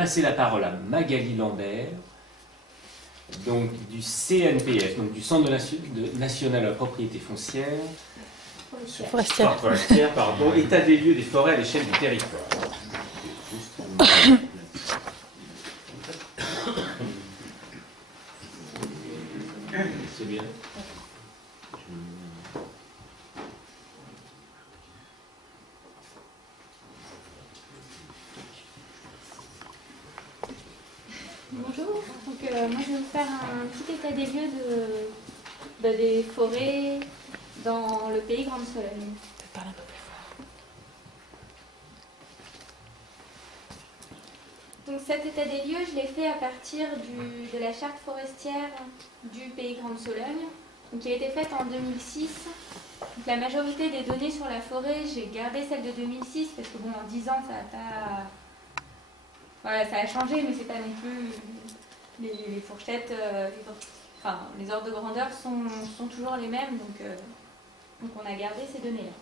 passer la parole à Magali Lambert, donc du CNPF, donc du Centre national de la propriété foncière. Forestière, pardon, état des lieux des forêts à l'échelle du territoire. C'est bien. Bonjour, donc, moi je vais vous faire un petit état des lieux des forêts dans le pays Grande Sologne. Donc cet état des lieux, je l'ai fait à partir de la charte forestière du pays Grande Sologne, donc, qui a été faite en 2006. Donc, la majorité des données sur la forêt, j'ai gardé celle de 2006 parce que bon, en 10 ans, ça a pas... Voilà, ça a changé, mais c'est pas non plus les fourchettes, les ordres de grandeur sont toujours les mêmes, donc on a gardé ces données-là.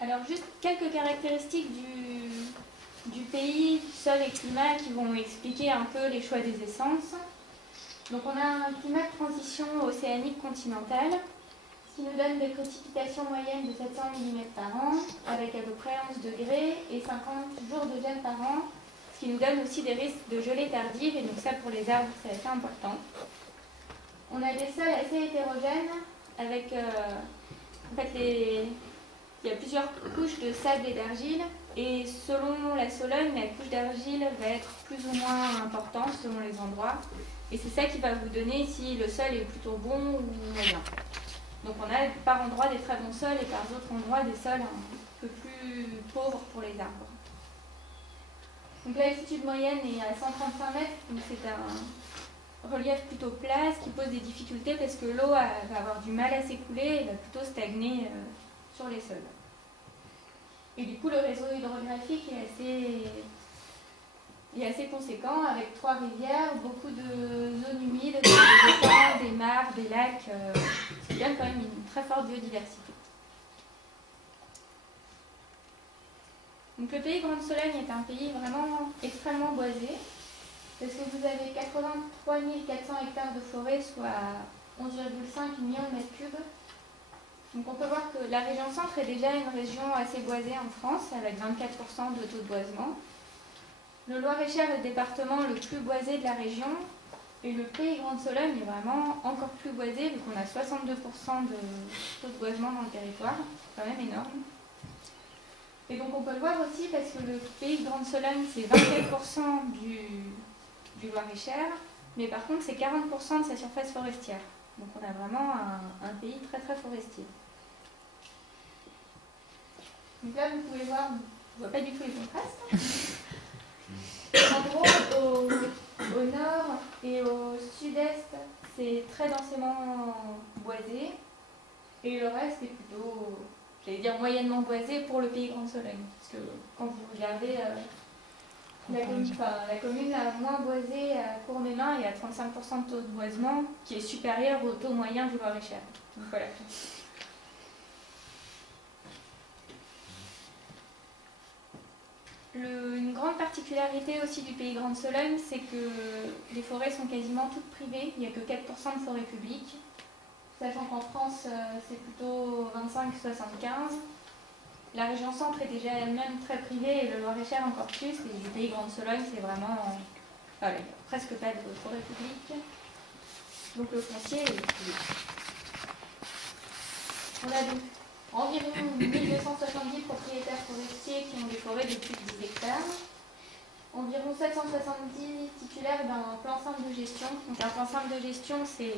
Alors juste quelques caractéristiques du pays, sol et climat qui vont expliquer un peu les choix des essences. Donc on a un climat de transition océanique continentale, ce qui nous donne des précipitations moyennes de 700 mm par an, avec à peu près 11 degrés et 50 jours de gel par an, ce qui nous donne aussi des risques de gelée tardive, et donc ça pour les arbres c'est assez important. On a des sols assez hétérogènes, avec il y a plusieurs couches de sable et d'argile, et selon la Sologne, la couche d'argile va être plus ou moins importante selon les endroits, et c'est ça qui va vous donner si le sol est plutôt bon ou moyen. Donc on a par endroit des très bons sols et par d'autres endroits des sols un peu plus pauvres pour les arbres. Donc l'altitude moyenne est à 135 mètres, donc c'est un relief plutôt plat, ce qui pose des difficultés parce que l'eau va avoir du mal à s'écouler et va plutôt stagner sur les sols. Et du coup le réseau hydrographique est assez conséquent, avec 3 rivières, beaucoup de zones humides, des étangs, des mares, des lacs, ce qui donne quand même une très forte biodiversité. Donc le pays Grande Sologne est un pays vraiment extrêmement boisé, parce que vous avez 83 400 hectares de forêt, soit 11,5 millions de mètres cubes. Donc on peut voir que la région centre est déjà une région assez boisée en France, avec 24% de taux de boisement. Le Loir-et-Cher est le département le plus boisé de la région, et le pays Grande Sologne est vraiment encore plus boisé, vu qu'on a 62% de taux de boisement dans le territoire, c'est quand même énorme. Et donc on peut le voir aussi parce que le pays Grande Sologne, c'est 24% du Loir-et-Cher, mais par contre c'est 40% de sa surface forestière. Donc on a vraiment un pays très très forestier. Donc là vous pouvez voir, on ne voit pas du tout les contrastes. En gros, au nord et au sud-est, c'est très densément boisé, et le reste est plutôt, j'allais dire, moyennement boisé pour le pays Grande Sologne. Parce que quand vous regardez, la commune la moins boisée à Courmémain est à 35% de taux de boisement, qui est supérieur au taux moyen du Loir-et-Cher. Donc voilà. Une grande particularité aussi du pays Grande Sologne, c'est que les forêts sont quasiment toutes privées, il n'y a que 4% de forêts publiques, sachant qu'en France c'est plutôt 25-75. La région centre est déjà elle-même très privée et le Loir-et-Cher encore plus, et le pays Grande Sologne c'est vraiment... il n'y a presque pas de forêt publique, donc le foncier est privé. On a donc environ 1270 propriétaires forestiers qui ont des forêts de plus de 10 hectares. Environ 770 titulaires d'un plan simple de gestion. Donc un plan simple de gestion, c'est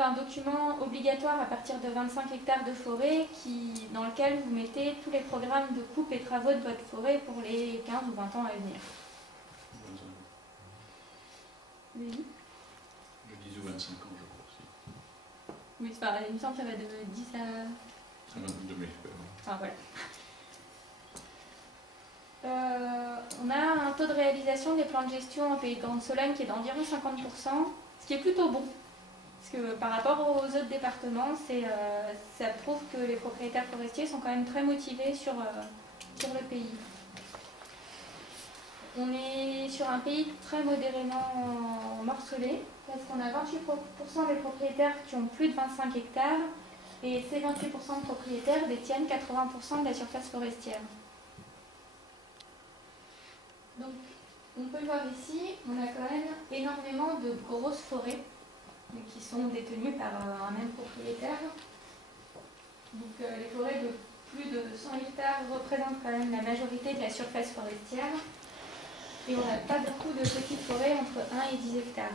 un document obligatoire à partir de 25 hectares de forêt dans lequel vous mettez tous les programmes de coupe et travaux de votre forêt pour les 15 ou 20 ans à venir. Oui. De 10 ou 25 ans, je crois aussi. Oui, il me semble que ça va de 10 à... Ça va de mai. Enfin, voilà. On a un taux de réalisation des plans de gestion en pays de Grande Sologne qui est d'environ 50%, ce qui est plutôt bon. Parce que par rapport aux autres départements, ça prouve que les propriétaires forestiers sont quand même très motivés sur sur le pays. On est sur un pays très modérément morcelé, parce qu'on a 28% des propriétaires qui ont plus de 25 hectares, et ces 28% de propriétaires détiennent 80% de la surface forestière. Donc, on peut le voir ici, on a quand même énormément de grosses forêts qui sont détenues par un même propriétaire. Donc, les forêts de plus de 100 hectares représentent quand même la majorité de la surface forestière. Et on n'a pas beaucoup de petites forêts entre 1 et 10 hectares.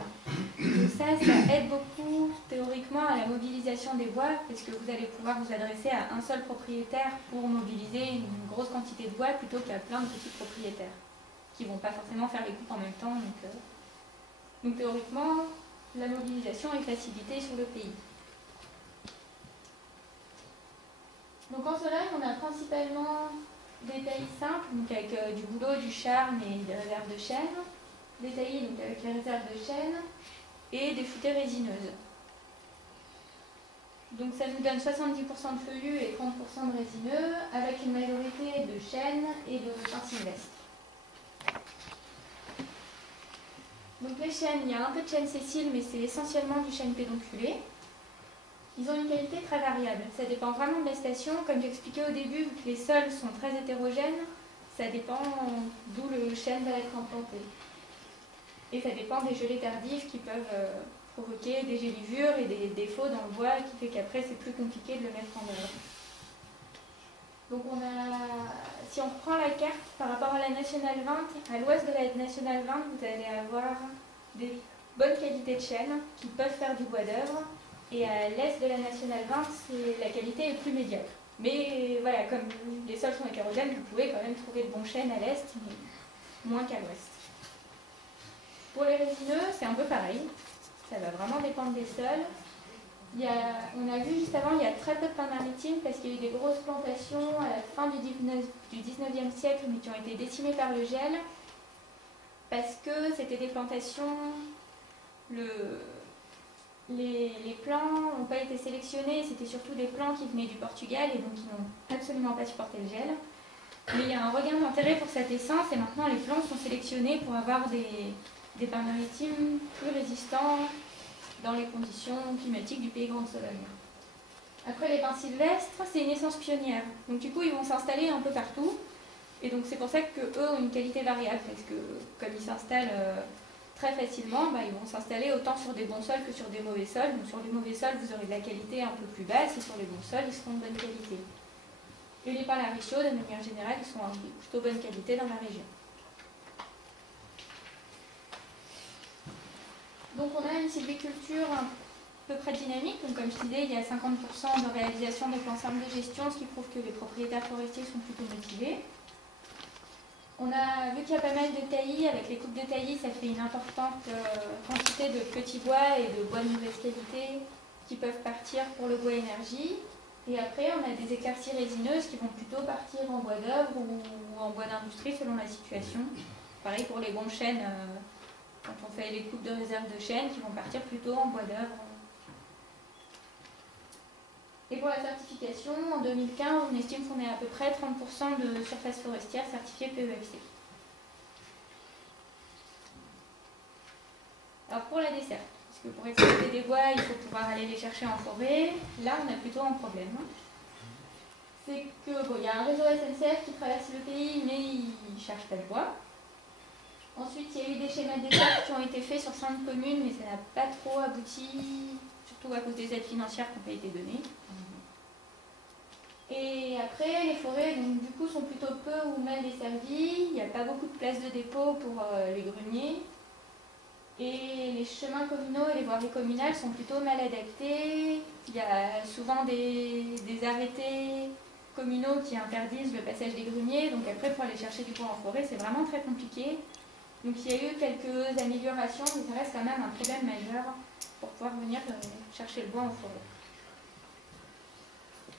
Donc ça aide beaucoup théoriquement à la mobilisation des bois, parce que vous allez pouvoir vous adresser à un seul propriétaire pour mobiliser une grosse quantité de bois plutôt qu'à plein de petits propriétaires qui ne vont pas forcément faire les coupes en même temps. Donc théoriquement, la mobilisation est facilitée sur le pays. Donc en Sologne, on a principalement des taillis simples, donc avec du bouleau, du charme et des réserves de chêne, des taillis donc avec les réserves de chêne et des futaies résineuses. Donc ça nous donne 70% de feuillus et 30% de résineux, avec une majorité de chêne et de pin sylvestre. Donc les chênes, il y a un peu de chêne sessile, mais c'est essentiellement du chêne pédonculé. Ils ont une qualité très variable. Ça dépend vraiment de la station. Comme j'expliquais au début, vu que les sols sont très hétérogènes, ça dépend d'où le chêne va être implanté. Et ça dépend des gelées tardives qui peuvent provoquer des gélivures et des défauts dans le bois qui fait qu'après c'est plus compliqué de le mettre en œuvre. Donc si on reprend la carte par rapport à la Nationale 20, à l'ouest de la Nationale 20, vous allez avoir des bonnes qualités de chêne qui peuvent faire du bois d'œuvre. Et à l'est de la Nationale 20, la qualité est plus médiocre. Mais voilà, comme les sols sont hétérogènes, vous pouvez quand même trouver de bons chênes à l'est, mais moins qu'à l'ouest. Pour les résineux, c'est un peu pareil. Ça va vraiment dépendre des sols. On a vu juste avant, il y a très peu de pins maritimes parce qu'il y a eu des grosses plantations à la fin du 19e siècle, mais qui ont été décimées par le gel, parce que c'était des plantations... Les plants n'ont pas été sélectionnés, c'était surtout des plants qui venaient du Portugal et donc qui n'ont absolument pas supporté le gel. Mais il y a un regain d'intérêt pour cette essence et maintenant les plants sont sélectionnés pour avoir des pins maritimes plus résistants dans les conditions climatiques du pays Grande Sologne. Après les pins sylvestres, c'est une essence pionnière. Donc du coup ils vont s'installer un peu partout et donc c'est pour ça qu'eux ont une qualité variable parce que comme ils s'installent très facilement, ils vont s'installer autant sur des bons sols que sur des mauvais sols. Donc sur les mauvais sols, vous aurez de la qualité un peu plus basse et sur les bons sols, ils seront de bonne qualité. Et les pins larichaux, de manière générale, ils sont en plutôt bonne qualité dans la région. Donc on a une sylviculture à peu près dynamique. Donc comme je disais, il y a 50% de réalisation des plans simples de gestion, ce qui prouve que les propriétaires forestiers sont plutôt motivés. On a vu qu'il y a pas mal de taillis, avec les coupes de taillis, ça fait une importante quantité de petits bois et de bois de mauvaise qualité qui peuvent partir pour le bois énergie. Et après, on a des éclaircies résineuses qui vont plutôt partir en bois d'œuvre ou en bois d'industrie selon la situation. Pareil pour les bons chênes, quand on fait les coupes de réserve de chêne, qui vont partir plutôt en bois d'œuvre. Et pour la certification, en 2015, on estime qu'on est à peu près 30% de surface forestière certifiée PEFC. Alors pour la desserte, parce que pour exploiter des bois, il faut pouvoir aller les chercher en forêt. Là, on a plutôt un problème. C'est que il y a un réseau SNCF qui traverse le pays, mais il ne cherche pas de bois. Ensuite, il y a eu des schémas de desserte qui ont été faits sur 5 communes, mais ça n'a pas trop abouti, surtout à cause des aides financières qui n'ont pas été données. Et après, les forêts, donc, du coup, sont plutôt peu ou mal desservies. Il n'y a pas beaucoup de places de dépôt pour les greniers. Et les chemins communaux et les voiries communales sont plutôt mal adaptés. Il y a souvent des arrêtés communaux qui interdisent le passage des greniers. Donc après, pour aller chercher du bois en forêt, c'est vraiment très compliqué. Donc il y a eu quelques améliorations, mais ça reste quand même un problème majeur pour pouvoir venir chercher le bois en forêt.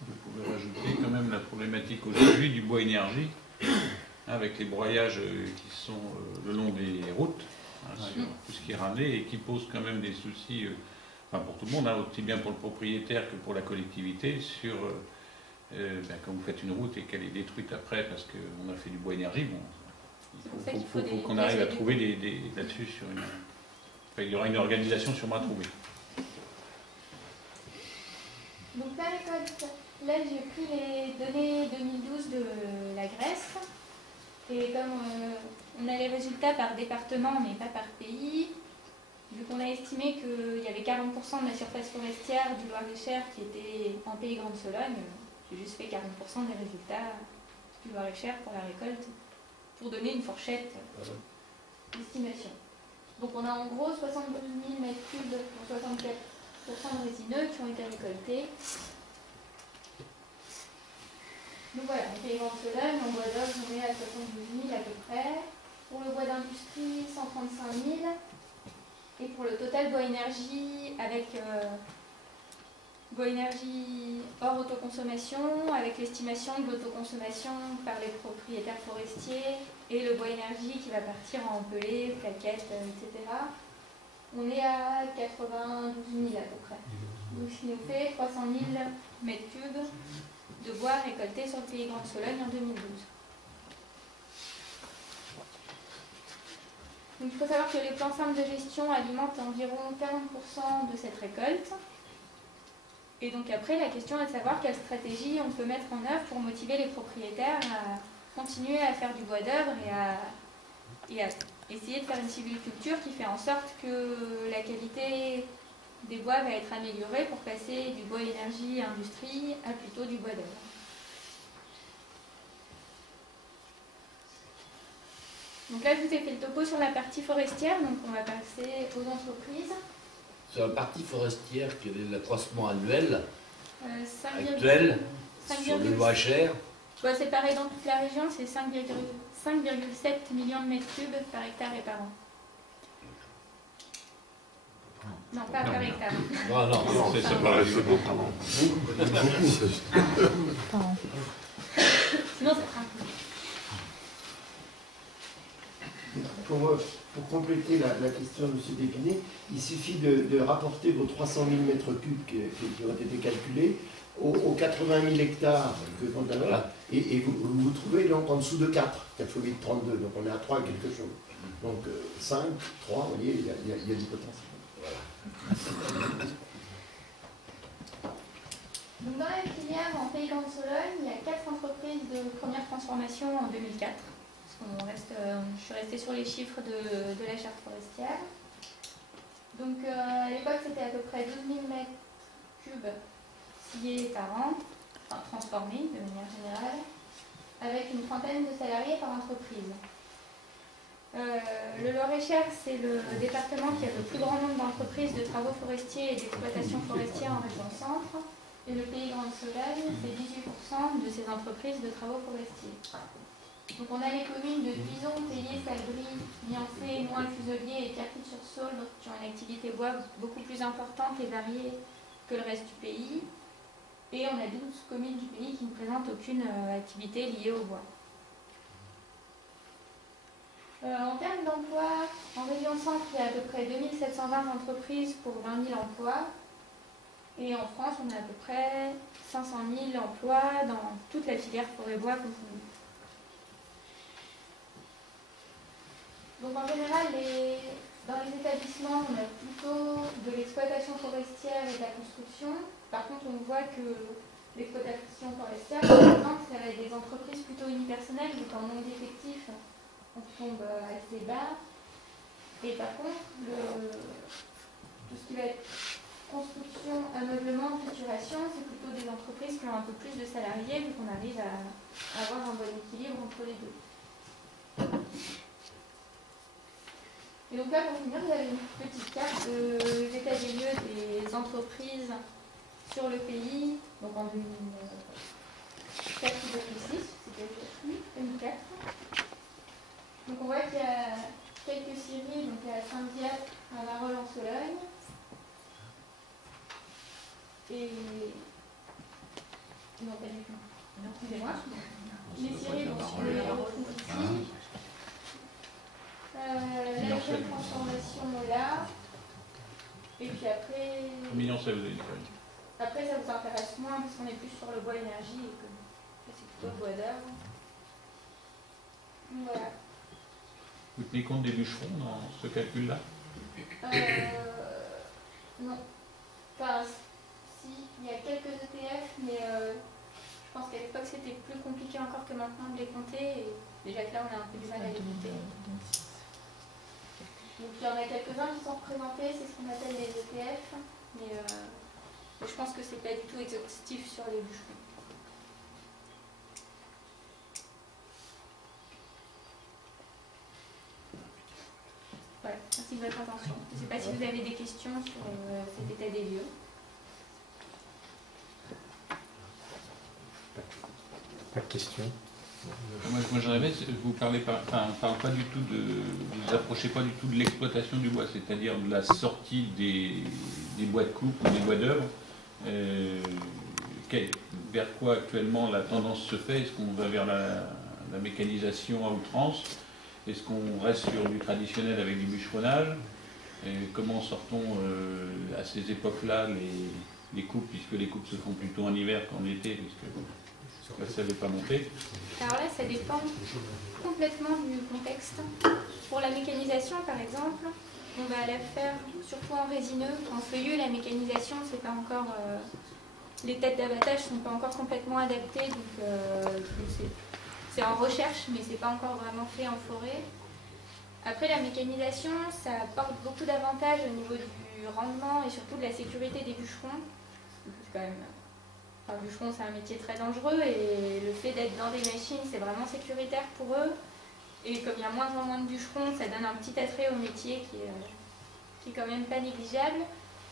Vous pouvez rajouter quand même la problématique aujourd'hui du bois énergie, avec les broyages qui sont le long des routes, sur tout ce qui est ramené, et qui posent quand même des soucis, pour tout le monde, aussi bien pour le propriétaire que pour la collectivité, sur quand vous faites une route et qu'elle est détruite après parce qu'on a fait du bois énergie, bon, il faut qu'on arrive à trouver là-dessus sur une... Enfin, il y aura une organisation sûrement à trouver. Donc la récolte, là j'ai pris les données 2012 de la Grèce. Et comme on a les résultats par département mais pas par pays, vu qu'on a estimé qu'il y avait 40% de la surface forestière du Loir-et-Cher qui était en pays Grande-Sologne, j'ai juste fait 40% des résultats du Loir-et-Cher pour la récolte, pour donner une fourchette d'estimation. Donc on a en gros 72 000 m3 pour 64% de résineux qui ont été récoltés. Donc voilà, en pays Grande-Sologne, en bois d'œuvre, on est à 72 000 à peu près. Pour le bois d'industrie, 135 000. Et pour le total bois énergie, avec bois énergie hors autoconsommation, avec l'estimation de l'autoconsommation par les propriétaires forestiers, et le bois énergie qui va partir en pellet, plaquettes, etc. On est à 92 000 à peu près. Donc ce qui nous fait 300 000 m3 de bois récolté sur le pays Grande-Sologne en 2012. Donc, il faut savoir que les plans simples de gestion alimentent environ 40% de cette récolte. Et donc après, la question est de savoir quelle stratégie on peut mettre en œuvre pour motiver les propriétaires à continuer à faire du bois d'œuvre et à essayer de faire une sylviculture qui fait en sorte que la qualité des bois va être améliorée pour passer du bois énergie industrie à plutôt du bois d'œuvre. Donc là, je vous ai fait le topo sur la partie forestière, donc on va passer aux entreprises. Sur la partie forestière, quel est l'accroissement annuel 5, actuel 5, sur le Loir-et-Cher? C'est pareil dans toute la région, c'est 5,7 millions de mètres cubes par hectare et par an. Non, pas par hectare. Non, ça paraît beaucoup. Sinon, ça sera un peu. Pour compléter la question de M. Dépiné, il suffit de rapporter vos 300 000 m3 qui ont été calculés aux 80 000 hectares que compte la loi, et vous trouvez donc en dessous de 4, 4 x 8, 32, donc on est à 3 quelque chose. Donc 5, 3, vous voyez, il y a du potentiel. Voilà. Donc dans la filière en Pays Grande-Sologne, il y a 4 entreprises de première transformation en 2004. Je suis restée sur les chiffres de la charte forestière. Donc à l'époque, c'était à peu près 12 000 m3 sciés par an, enfin transformés de manière générale, avec une trentaine de salariés par entreprise. Le Loir-et-Cher, c'est le département qui a le plus grand nombre d'entreprises de travaux forestiers et d'exploitation forestière en région centre. Et le pays Grande-Sologne, c'est 18% de ces entreprises de travaux forestiers. Donc on a les communes de Duison, Tellier, Salbris, Miancé, Noin-le-Fuselier et Pierrefitte-sur-Saulne qui ont une activité bois beaucoup plus importante et variée que le reste du pays. Et on a 12 communes du pays qui ne présentent aucune activité liée au bois. En termes d'emploi, en région centre, il y a à peu près 2720 entreprises pour 20 000 emplois. Et en France, on a à peu près 500 000 emplois dans toute la filière forêt-bois confondue. Donc en général, dans les établissements, on a plutôt de l'exploitation forestière et de la construction. Par contre, on voit que l'exploitation forestière, par exemple, ça va être des entreprises plutôt unipersonnelles, donc en nombre d'effectifs, on tombe assez bas. Et par contre, tout ce qui va être construction, ameublement, structuration, c'est plutôt des entreprises qui ont un peu plus de salariés, vu qu'on arrive à avoir un bon équilibre entre les deux. Et donc là, pour finir, vous avez une petite carte de l'état des lieux des entreprises sur le pays, donc en 2004 ou 2006, c'était 2004. Donc on voit qu'il y a quelques scieries, donc à Saint-Diat, à Marolles en Sologne. Et... non, pas du tout. Excusez-moi. Les scieries, donc on les retrouve ici. La deuxième transformation là, et puis après... Mignon, ça vous a dit. Après, ça vous intéresse moins parce qu'on est plus sur le bois énergie et que c'est plutôt le bois d'œuvre. Voilà. Vous tenez compte des bûcherons dans ce calcul-là? Non. Enfin, si, il y a quelques ETF, mais je pense qu'à l'époque c'était plus compliqué encore que maintenant de les compter. Et déjà que là, on a un peu du mal à les compter. Donc il y en a quelques-uns qui sont représentés, c'est ce qu'on appelle les ETF, mais je pense que c'est pas du tout exhaustif sur les bûcherons. Voilà, merci de votre attention. Je ne sais pas si vous avez des questions sur cet état des lieux. Pas de questions. Moi j'en avais, vous parlez pas, enfin, on parle pas du tout vous approchez pas du tout de l'exploitation du bois, c'est-à-dire de la sortie des bois de coupe ou des bois d'œuvre. Vers quoi actuellement la tendance se fait? Est-ce qu'on va vers la mécanisation à outrance? Est-ce qu'on reste sur du traditionnel avec du bûcheronnage? Et comment sortons à ces époques-là les coupes, puisque les coupes se font plutôt en hiver qu'en été, puisque là, ça n'avait pas monté? Alors là, ça dépend complètement du contexte. Pour la mécanisation, par exemple, on va la faire surtout en résineux. En feuilleux, la mécanisation, c'est pas encore... les têtes d'abattage sont pas encore complètement adaptées, donc c'est en recherche, mais c'est pas encore vraiment fait en forêt. Après, la mécanisation, ça apporte beaucoup d'avantages au niveau du rendement et surtout de la sécurité des bûcherons. C'est quand même... Enfin, bûcheron, c'est un métier très dangereux et le fait d'être dans des machines, c'est vraiment sécuritaire pour eux. Et comme il y a moins en moins de bûcherons, ça donne un petit attrait au métier qui est quand même pas négligeable.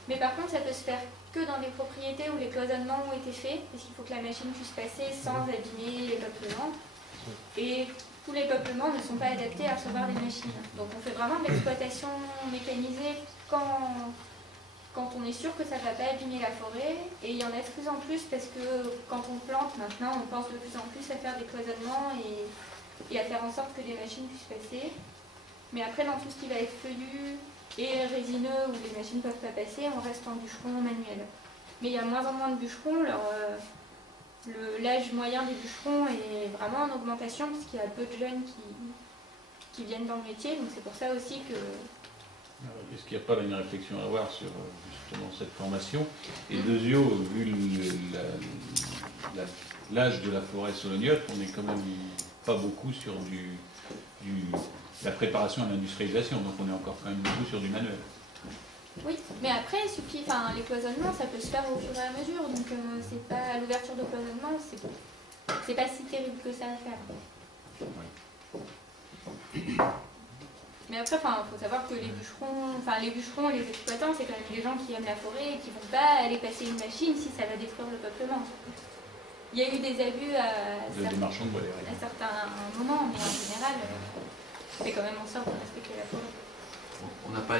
Mais par contre, ça peut se faire que dans des propriétés où les cloisonnements ont été faits, parce qu'il faut que la machine puisse passer sans abîmer les peuplements. Et tous les peuplements ne sont pas adaptés à recevoir des machines. Donc on fait vraiment de l'exploitation mécanisée quand on est sûr que ça ne va pas abîmer la forêt, et il y en a de plus en plus parce que quand on plante maintenant, on pense de plus en plus à faire des cloisonnements et à faire en sorte que des machines puissent passer. Mais après, dans tout ce qui va être feuillu et résineux où les machines ne peuvent pas passer, on reste en bûcheron manuel. Mais il y a moins en moins de bûcherons, l'âge moyen des bûcherons est vraiment en augmentation parce qu'il y a peu de jeunes qui viennent dans le métier, donc c'est pour ça aussi que... Est-ce qu'il n'y a pas une réflexion à avoir sur justement cette formation? Et deuxièmement, vu l'âge de la forêt solognote, on n'est quand même pas beaucoup sur la préparation à l'industrialisation, donc on est encore quand même beaucoup sur du manuel. Oui, mais après, les cloisonnements, ça peut se faire au fur et à mesure, donc c'est pas l'ouverture de cloisonnement, c'est pas si terrible que ça à faire. Mais après, il faut savoir que les bûcherons, les exploitants, c'est quand même des gens qui aiment la forêt et qui ne vont pas aller passer une machine si ça va détruire le peuplement. Il y a eu des abus à certains moments, mais en général, on fait quand même en sorte de respecter la forêt. On n'a pas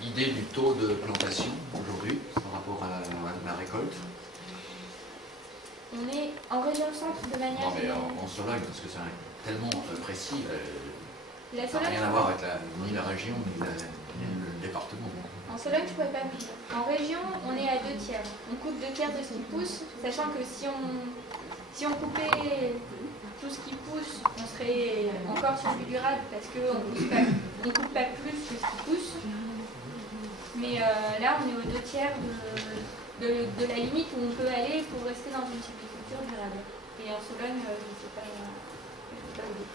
d'idée du taux de plantation aujourd'hui par rapport à la récolte? On est en région centre de manière... Non, mais en Sologne, parce que c'est tellement précis. La ça n'a rien à voir avec ni la région, ni le département. En Sologne, je ne pourrais pas vous dire. En région, on est à 2 tiers. On coupe 2 tiers de ce qui pousse, sachant que si on coupait tout ce qui pousse, on serait encore sur du durable parce qu'on ne coupe pas plus que ce qui pousse. Mais là, on est aux 2 tiers de la limite où on peut aller pour rester dans une sylviculture durable. Et en Sologne, je ne sais pas vous dire.